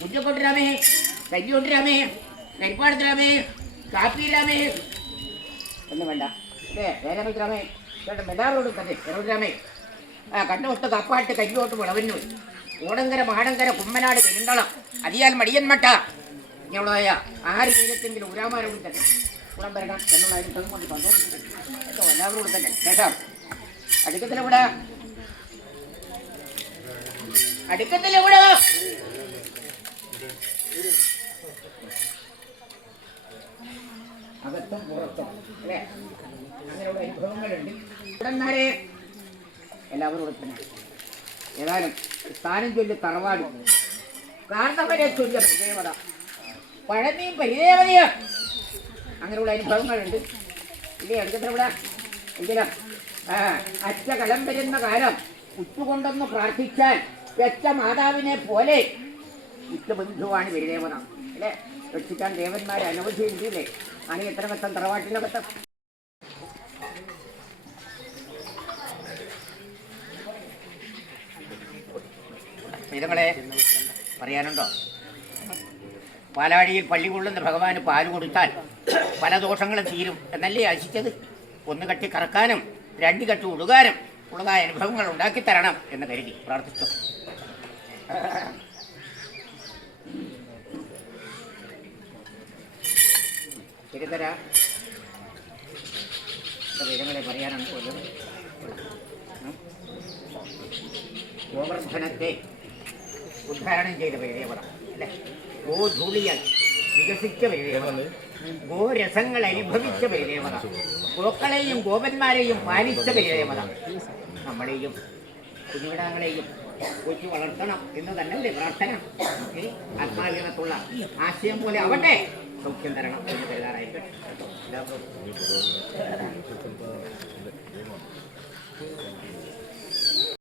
കുഞ്ഞക്കൊണ്ടിരാമേ, കരിക്കൊണ്ടിരാമേ, കരിപ്പാടത്തിരാമേ, കാപ്പിയിലാമേ ഒന്നും വേണ്ട. വേലമത്തിരാമേ, ചേട്ടൻ എല്ലാവരോടും തന്നെ ചെറുരാമേ. കണ്ണുകൊട്ട് കപ്പാട്ട് കരിയോട്ട് വിളവന്നു ഓടങ്കര മാടങ്കര കുമ്മനാട് പെരുന്തളം അതിയാൽ മടിയൻമട്ട ഇങ്ങനെയുള്ളതായ ആര് ജീവിതത്തെങ്കിലും ഉരാമാരോടും തന്നെ കുളം വരണം എന്നുള്ളതിന് കൊണ്ട് സന്തോഷിച്ചു എല്ലാവരോടും തന്നെ. ശേഷം അടുക്കത്തിലെവിടെ അകത്തും പുറത്തും അല്ലേ അങ്ങനെയുള്ള അനുഭവങ്ങളുണ്ട്. ഇവിടെന്നാരെ എല്ലാവരോടും തന്നെ ഏതായാലും സ്ഥാനം ചൊല്ലി തറവാട് കാർന്നവരെ ചൊല്ലിയ പരിദേവത പഴനിയും പരിദേവതയോ അങ്ങനെയുള്ള അനുഭവങ്ങളുണ്ട് ഇല്ലേ. അടുക്കത്തിലെവിടെ എങ്കിലും അച്ഛ കലം വരുന്ന കാലം ഉറ്റുകൊണ്ടൊന്ന് പ്രാർത്ഥിച്ചാൽ പെറ്റ മാതാവിനെ പോലെ ഉറ്റബന്ധുവാണ് പരിദേവത അല്ലേ. രക്ഷിക്കാൻ ദേവന്മാരെ അനവധി ഉണ്ടല്ലേ. ആണ് എത്ര വട്ടം തറവാട്ടിലെ വട്ടം ഇതങ്ങളെ പറയാനുണ്ടോ? പാലാഴിയിൽ പള്ളി കൊള്ളുന്ന ഭഗവാന് പാല് കൊടുത്താൽ പല ദോഷങ്ങളും തീരും എന്നല്ലേ ആശിച്ചത്. ഒന്ന് കട്ടി കറക്കാനും രണ്ട് കട്ടി ഉടുകാനും ഉള്ളതായ അനുഭവങ്ങൾ ഉണ്ടാക്കി തരണം എന്ന് കരുതി പ്രാർത്ഥിച്ചു. തിരുതര ഇതങ്ങളെ പറയാനുണ്ടോ? ഗോവർദ്ധനത്തെ ഉദ്ധാരണം ചെയ്ത പരിദേവത അല്ലെ. ഗോധൂളിയാൽ വികസിച്ച പരിദേവത, ഗോരസങ്ങൾ അനുഭവിച്ച പരിദേവത, ഗോക്കളെയും ഗോപന്മാരെയും പാലിച്ച പരിദേവത. നമ്മളെയും കുഞ്ഞുവിടാങ്ങളെയും കൊച്ചു വളർത്തണം എന്ന് തന്നെയല്ലേ പ്രാർത്ഥന. ആത്മാവിനകത്തുള്ള ആശയം പോലെ ആവട്ടെ, സൗഖ്യം തരണം എന്ന് കരുതാറായിട്ട്